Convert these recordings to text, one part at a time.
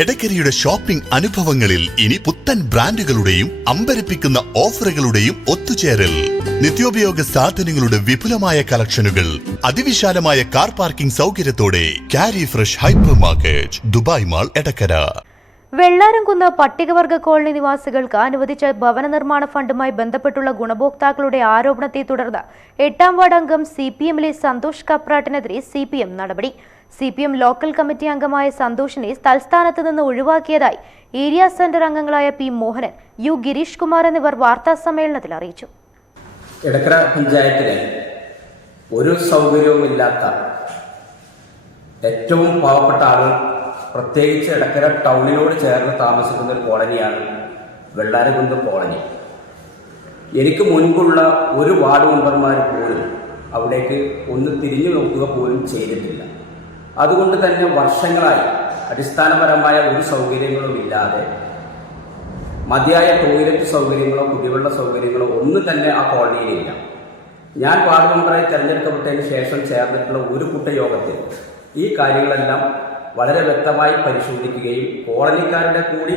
എടക്കരയുടെ shopping അനുഭവങ്ങളിൽ ഇനി പുത്തൻ ബ്രാൻഡുകളുടെയും അമ്പരപ്പിക്കുന്ന ഓഫറുകളുടെയും ഒത്തുചേരൽ. നിത്യോപയോഗ സാധനങ്ങളുടെ വിപുലമായ കളക്ഷനുകൾ, അതിവിശാലമായ കാർ പാർക്കിംഗ് സൗകര്യത്തോടെ Kari fresh hypermarket, Dubai mall, Edakkara. Vellaramkunnu പട്ടികവർഗ കോളനി നിവാസികൾക്ക് അനുവദിച്ച ഭവന നിർമ്മാണ ഫണ്ടുമായി ബന്ധപ്പെട്ടുള്ള ഗുണഭോക്താക്കളുടെ ആരോപണത്തെ തുടർന്ന് 8ാം വാർഡ് അംഗം CPM-ലെ സന്തോഷ് കപ്രാട്ടിനെതിരെ CPM നടപടി. CPM ലോക്കൽ കമ്മിറ്റി അംഗമായ സന്തോഷിനെ തൽസ്ഥാനത്ത് നിന്ന് ഒഴിവാക്കിയതായി ഏരിയ സെന്റർ അംഗങ്ങളായ P മോഹനൻ, U ഗിരീഷ് കുമാർ എന്നിവർ വാർത്താ സമ്മേളനത്തിൽ അറിയിച്ചു. എടക്കര പഞ്ചായത്തിലെ ഒരു സൗകര്യവുമില്ലാത്ത ഏറ്റവും പാവപ്പെട്ട ആളുകൾ, പ്രത്യേകിച്ച് എടക്കര ടൗണിനോട് ചേർന്ന് താമസിക്കുന്ന ഒരു കോളനിയാണ് വെള്ളാരകുന്ന് കോളനി. എനിക്ക് മുൻപുള്ള ഒരു വാർഡ് മെമ്പർമാർ പോലും അവിടേക്ക് ഒന്ന് തിരിഞ്ഞു നോക്കുക പോലും ചെയ്തിട്ടില്ല. അതുകൊണ്ട് തന്നെ വർഷങ്ങളായി അടിസ്ഥാനപരമായ ഒരു സൗകര്യങ്ങളും ഇല്ലാതെ, മതിയായ ടോയ്ലറ്റ് സൗകര്യങ്ങളോ കുടിവെള്ള സൗകര്യങ്ങളോ ഒന്നും തന്നെ ആ കോളനിയിലില്ല. ഞാൻ വാർഡ് മെമ്പറായി തെരഞ്ഞെടുക്കപ്പെട്ടതിന് ശേഷം ചേർന്നിട്ടുള്ള ഒരു കൂട്ടയോഗത്തിൽ ഈ കാര്യങ്ങളെല്ലാം വളരെ വ്യക്തമായി പരിശോധിക്കുകയും കോളനിക്കാരുടെ കൂടി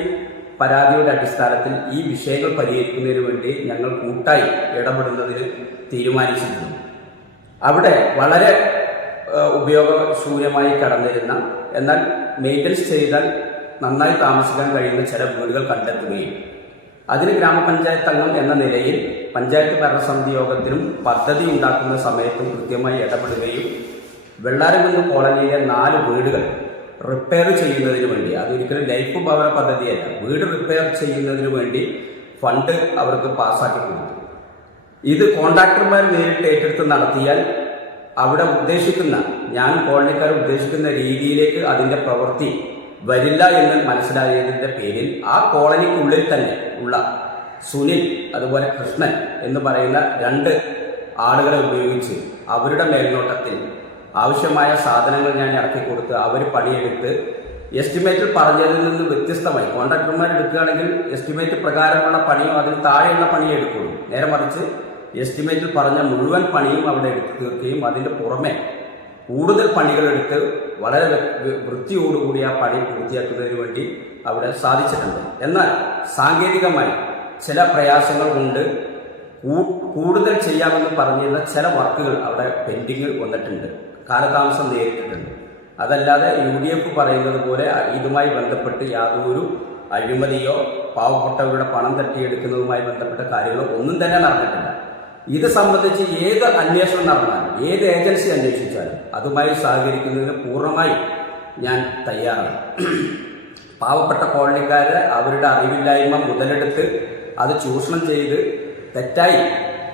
പരാതിയുടെ അടിസ്ഥാനത്തിൽ ഈ വിഷയങ്ങൾ പരിഹരിക്കുന്നതിന് വേണ്ടി ഞങ്ങൾ കൂട്ടായി ഇടപെടുന്നതിന് തീരുമാനിച്ചിരുന്നു. അവിടെ വളരെ ഉപയോഗശൂന്യമായി കടന്നിരുന്ന, എന്നാൽ മെയിൻ്റനൻസ് ചെയ്താൽ നന്നായി താമസിക്കാൻ കഴിയുന്ന ചില വീടുകൾ കണ്ടെത്തുകയും അതിന് ഗ്രാമപഞ്ചായത്ത് അംഗം എന്ന നിലയിൽ പഞ്ചായത്ത് ഭരണസമിതി യോഗത്തിലും പദ്ധതി ഉണ്ടാക്കുന്ന സമയത്തും കൃത്യമായി ഇടപെടുകയും വെള്ളാരംകുന്ന് കോളനിയിലെ 4 വീടുകൾ റിപ്പയർ ചെയ്യുന്നതിന് വേണ്ടി, അതൊരിക്കലും ലൈഫ് ഭവന പദ്ധതിയല്ല, വീട് റിപ്പയർ ചെയ്യുന്നതിന് വേണ്ടി ഫണ്ട് അവർക്ക് പാസ്സാക്കി കൊടുത്തു. ഇത് കോൺട്രാക്ടർമാർ നേരിട്ട് ഏറ്റെടുത്ത് നടത്തിയാൽ അവിടെ ഉദ്ദേശിക്കുന്ന, ഞാൻ കോളനിക്കാർ ഉദ്ദേശിക്കുന്ന രീതിയിലേക്ക് അതിൻ്റെ പ്രവൃത്തി വരില്ല എന്ന് മനസ്സിലായതിൻ്റെ പേരിൽ ആ കോളനിക്കുള്ളിൽ തന്നെ ഉള്ള സുനിൽ അതുപോലെ കൃഷ്ണൻ എന്ന് പറയുന്ന 2 ആളുകളെ ഉപയോഗിച്ച് അവരുടെ മേൽനോട്ടത്തിൽ ആവശ്യമായ സാധനങ്ങൾ ഞാൻ ഇറക്കി കൊടുത്ത് അവർ പണിയെടുത്ത് എസ്റ്റിമേറ്റിൽ പറഞ്ഞതിൽ നിന്ന് വ്യത്യസ്തമായി, കോൺട്രാക്ടർമാർ എടുക്കുകയാണെങ്കിൽ എസ്റ്റിമേറ്റ് പ്രകാരമുള്ള പണിയോ അതിൽ താഴെയുള്ള പണിയോ എടുക്കുള്ളൂ. നേരെ മറിച്ച് എസ്റ്റിമേറ്റിൽ പറഞ്ഞ മുഴുവൻ പണിയും അവിടെ എടുത്തു തീർക്കുകയും അതിൻ്റെ പുറമെ കൂടുതൽ പണികളെടുത്ത് വളരെ വൃത്തിയോടുകൂടി ആ പണി പൂർത്തിയാക്കുന്നതിന് വേണ്ടി അവിടെ സാധിച്ചിട്ടുണ്ട്. എന്നാൽ സാങ്കേതികമായി ചില പ്രയാസങ്ങൾ കൊണ്ട് കൂടുതൽ ചെയ്യാമെന്ന് പറഞ്ഞിരുന്ന ചില വർക്കുകൾ അവിടെ പെൻഡിങ് വന്നിട്ടുണ്ട്, കാലതാമസം നേരിട്ടിട്ടുണ്ട്. അതല്ലാതെ UDF പറയുന്നത് പോലെ ഇതുമായി ബന്ധപ്പെട്ട് യാതൊരു അഴിമതിയോ പാവപ്പെട്ടവരുടെ പണം തട്ടിയെടുക്കുന്നതുമായി ബന്ധപ്പെട്ട കാര്യങ്ങളോ ഒന്നും തന്നെ നടന്നിട്ടില്ല. ഇത് സംബന്ധിച്ച് ഏത് അന്വേഷണം നടന്നാലും, ഏത് ഏജൻസി അന്വേഷിച്ചാലും അതുമായി സഹകരിക്കുന്നതിന് പൂർണ്ണമായി ഞാൻ തയ്യാറാണ്. പാവപ്പെട്ട കോളനിക്കാരെ അവരുടെ അറിവില്ലായ്മ മുതലെടുത്ത് അത് ചൂഷണം ചെയ്ത് തെറ്റായി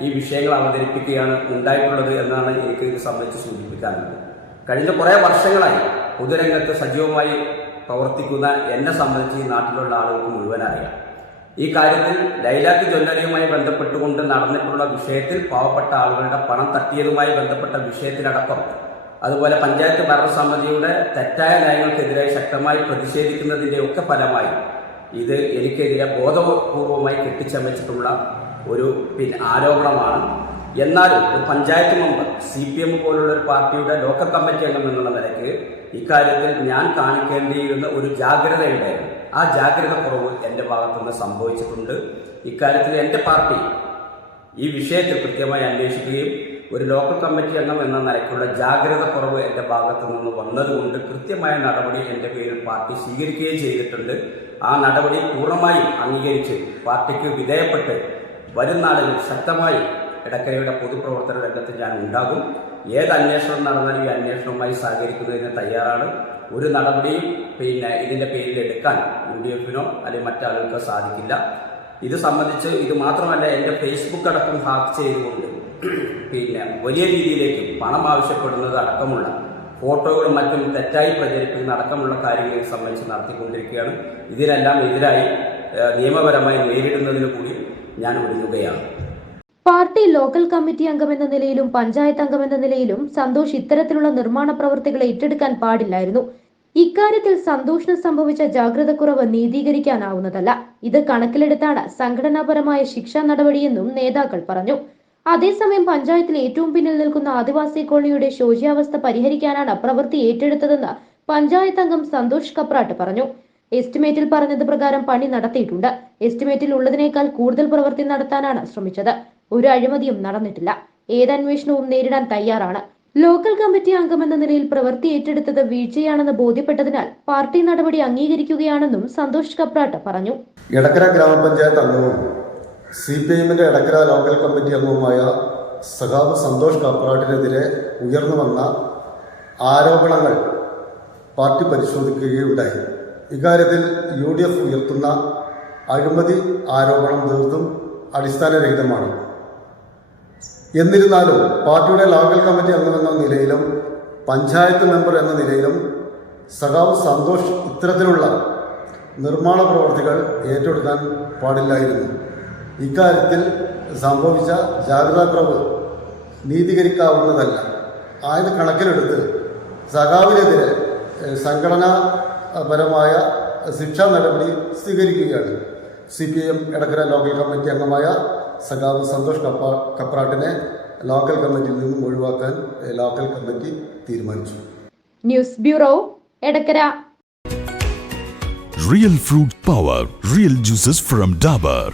ഈ വിഷയങ്ങൾ അവതരിപ്പിക്കുകയാണ് ഉണ്ടായിട്ടുള്ളത് എന്നാണ് എനിക്ക് ഇത് സംബന്ധിച്ച് സൂചിപ്പിക്കാനുള്ളത്. കഴിഞ്ഞ കുറേ വർഷങ്ങളായി പൊതുരംഗത്ത് സജീവമായി പ്രവർത്തിക്കുന്ന എന്നെ സംബന്ധിച്ച് ഈ നാട്ടിലുള്ള ആളുകൾക്ക് മുഴുവൻ അറിയാം. ഈ കാര്യത്തിൽ ലൈലാക്ക് ജ്വല്ലറിയുമായി ബന്ധപ്പെട്ടുകൊണ്ട് നടന്നിട്ടുള്ള വിഷയത്തിൽ, പാവപ്പെട്ട ആളുകളുടെ പണം തട്ടിയതുമായി ബന്ധപ്പെട്ട വിഷയത്തിലടക്കം, അതുപോലെ പഞ്ചായത്ത് ഭരണസമിതിയുടെ തെറ്റായ നയങ്ങൾക്കെതിരായി ശക്തമായി പ്രതിഷേധിക്കുന്നതിൻ്റെ ഒക്കെ ഫലമായി ഇത് എനിക്കെതിരെ ബോധപൂർവമായി കെട്ടിച്ചമച്ചിട്ടുള്ള ഒരു ആരോപണമാണ്. എന്നാലും ഒരു പഞ്ചായത്ത് മെമ്പർ, CPM പോലുള്ള ഒരു പാർട്ടിയുടെ ലോക്കൽ കമ്മിറ്റി അംഗം എന്നുള്ള നിലയ്ക്ക് ഇക്കാര്യത്തിൽ ഞാൻ കാണിക്കേണ്ടിയിരുന്ന ഒരു ജാഗ്രതയുണ്ടായിരുന്നു. ആ ജാഗ്രത കുറവ് എൻ്റെ ഭാഗത്തുനിന്ന് സംഭവിച്ചിട്ടുണ്ട്. ഇക്കാര്യത്തിൽ എൻ്റെ പാർട്ടി ഈ വിഷയത്തിൽ കൃത്യമായി അന്വേഷിക്കുകയും ഒരു ലോക്കൽ കമ്മിറ്റി അംഗം എന്ന നിലയ്ക്കുള്ള ജാഗ്രത കുറവ് എൻ്റെ ഭാഗത്തു നിന്ന് വന്നതുകൊണ്ട് കൃത്യമായ നടപടി എൻ്റെ പേരിൽ പാർട്ടി സ്വീകരിക്കുകയും ചെയ്തിട്ടുണ്ട്. ആ നടപടി പൂർണ്ണമായും അംഗീകരിച്ച് പാർട്ടിക്ക് വിധേയപ്പെട്ട് വരും നാളുകളിൽ ശക്തമായി എടക്കരയുടെ പൊതുപ്രവർത്തന രംഗത്ത് ഞാൻ ഉണ്ടാകും. ഏത് അന്വേഷണം നടന്നാലും ഈ അന്വേഷണവുമായി സഹകരിക്കുന്നതിന് തയ്യാറാണ്. ഒരു നടപടിയും ഇതിൻ്റെ പേരിൽ എടുക്കാൻ UDF-നോ അല്ലെങ്കിൽ മറ്റാളുകൾക്കോ സാധിക്കില്ല. ഇത് സംബന്ധിച്ച് ഇത് മാത്രമല്ല, എൻ്റെ ഫേസ്ബുക്ക് അടക്കം ഹാക്ക് ചെയ്തുകൊണ്ട് വലിയ രീതിയിലേക്ക് പണം ആവശ്യപ്പെടുന്നത് അടക്കമുള്ള ഫോട്ടോകളും മറ്റും തെറ്റായി പ്രചരിപ്പിക്കുന്ന അടക്കമുള്ള കാര്യങ്ങൾ സംബന്ധിച്ച് നടത്തിക്കൊണ്ടിരിക്കുകയാണ്. ഇതിനെല്ലാം എതിരായി നിയമപരമായി നേരിടുന്നതിന് കൂടി ഞാൻ ഒരുങ്ങുകയാണ്. പാർട്ടി ലോക്കൽ കമ്മിറ്റി അംഗമെന്ന നിലയിലും പഞ്ചായത്ത് അംഗമെന്ന നിലയിലും സന്തോഷ് ഇത്തരത്തിലുള്ള നിർമ്മാണ പ്രവർത്തികൾ ഏറ്റെടുക്കാൻ പാടില്ലായിരുന്നു. ഇക്കാര്യത്തിൽ സന്തോഷിന് സംഭവിച്ച ജാഗ്രതക്കുറവ് നീതീകരിക്കാനാവുന്നതല്ല. ഇത് കണക്കിലെടുത്താണ് സംഘടനാപരമായ ശിക്ഷാ നടപടിയെന്നും നേതാക്കൾ പറഞ്ഞു. അതേസമയം പഞ്ചായത്തിൽ ഏറ്റവും പിന്നിൽ നിൽക്കുന്ന ആദിവാസി കോളനിയുടെ ശോച്യാവസ്ഥ പരിഹരിക്കാനാണ് പ്രവൃത്തി ഏറ്റെടുത്തതെന്ന് പഞ്ചായത്ത് അംഗം സന്തോഷ് കപ്രാട്ട് പറഞ്ഞു. എസ്റ്റിമേറ്റിൽ പറഞ്ഞത് പ്രകാരം പണി നടത്തിയിട്ടുണ്ട്. എസ്റ്റിമേറ്റിൽ ഉള്ളതിനേക്കാൾ കൂടുതൽ പ്രവൃത്തി നടത്താനാണ് ശ്രമിച്ചത്. ഒരു അഴിമതിയും നടന്നിട്ടില്ല. ഏത് അന്വേഷണവും നേരിടാൻ തയ്യാറാണ്. ലോക്കൽ കമ്മിറ്റി അംഗമെന്ന നിലയിൽ പ്രവൃത്തി ഏറ്റെടുത്തത് വീഴ്ചയാണെന്ന് ബോധ്യപ്പെട്ടതിനാൽ പാർട്ടി നടപടി അംഗീകരിക്കുകയാണെന്നും സന്തോഷ് കപ്രാട്ട് പറഞ്ഞു. എടക്കര ഗ്രാമപഞ്ചായത്ത് അംഗവും CPIഎമ്മിന്റെ എടക്കര ലോക്കൽ കമ്മിറ്റി അംഗവുമായ സഖാവ് സന്തോഷ് കപ്രാട്ടിനെതിരെ ഉയർന്നു വന്ന ആരോപണങ്ങൾ പാർട്ടി പരിശോധിക്കുകയുണ്ടായി. ഇക്കാര്യത്തിൽ UDF ഉയർത്തുന്ന അഴിമതി ആരോപണം തീർത്തും അടിസ്ഥാനരഹിതമാണ്. എന്നിരുന്നാലും പാർട്ടിയുടെ ലോക്കൽ കമ്മിറ്റി അംഗമെന്ന നിലയിലും പഞ്ചായത്ത് മെമ്പർ എന്ന നിലയിലും സഖാവ് സന്തോഷ് ഇത്തരത്തിലുള്ള നിർമ്മാണ പ്രവർത്തികൾ ഏറ്റെടുക്കാൻ പാടില്ലായിരുന്നു. ഇക്കാര്യത്തിൽ സംഭവിച്ച ജാഗ്രതാക്കുറവ് നീതീകരിക്കാവുന്നതല്ല. ആയത് കണക്കിലെടുത്ത് സഖാവിനെതിരെ സംഘടനാപരമായ ശിക്ഷാ നടപടി സ്വീകരിക്കുകയാണ്. CPIഎം എടക്കര ലോക്കൽ കമ്മിറ്റി അംഗമായ സഖാവ് സന്തോഷ് കപ്രാട്ടിനെ ലോക്കൽ കമ്മിറ്റിയിൽ നിന്നും ഒഴിവാക്കാൻ ലോക്കൽ കമ്മിറ്റി തീരുമാനിച്ചു. News bureau, Edakkara. Real fruit power, real juices from Dabur.